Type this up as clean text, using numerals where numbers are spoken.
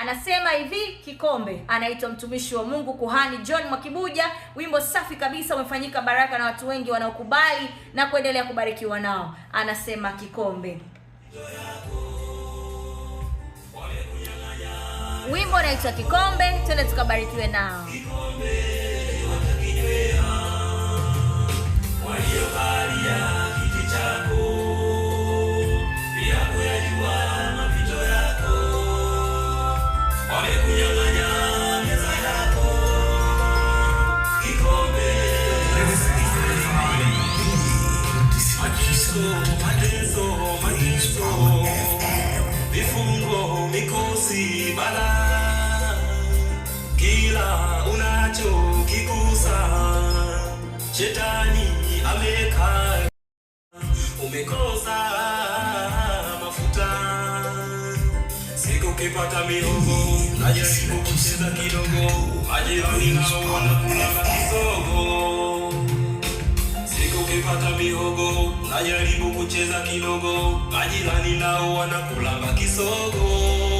Anasema hivi Kikombe, anaitwa mtumishi wa Mungu Kuhani John Mwakibuja. Wimbo safi kabisa, umefanyika baraka na watu wengi wanaokubali na kuendelea kubarikiwa nao. Anasema Kikombe. Wimbo unaitwa Kikombe, twende tukabarikiwe nao. Vifungo, mikosi, bala, kila unacho kikusa, shetani amekaa, umekosa mafuta, siku kipata mihogo, najaribu kucheza kidogo, majirani nao wanakula kisogo. Ukipata mihogo, najaribu kucheza kidogo, majirani nao wanakula kisogo.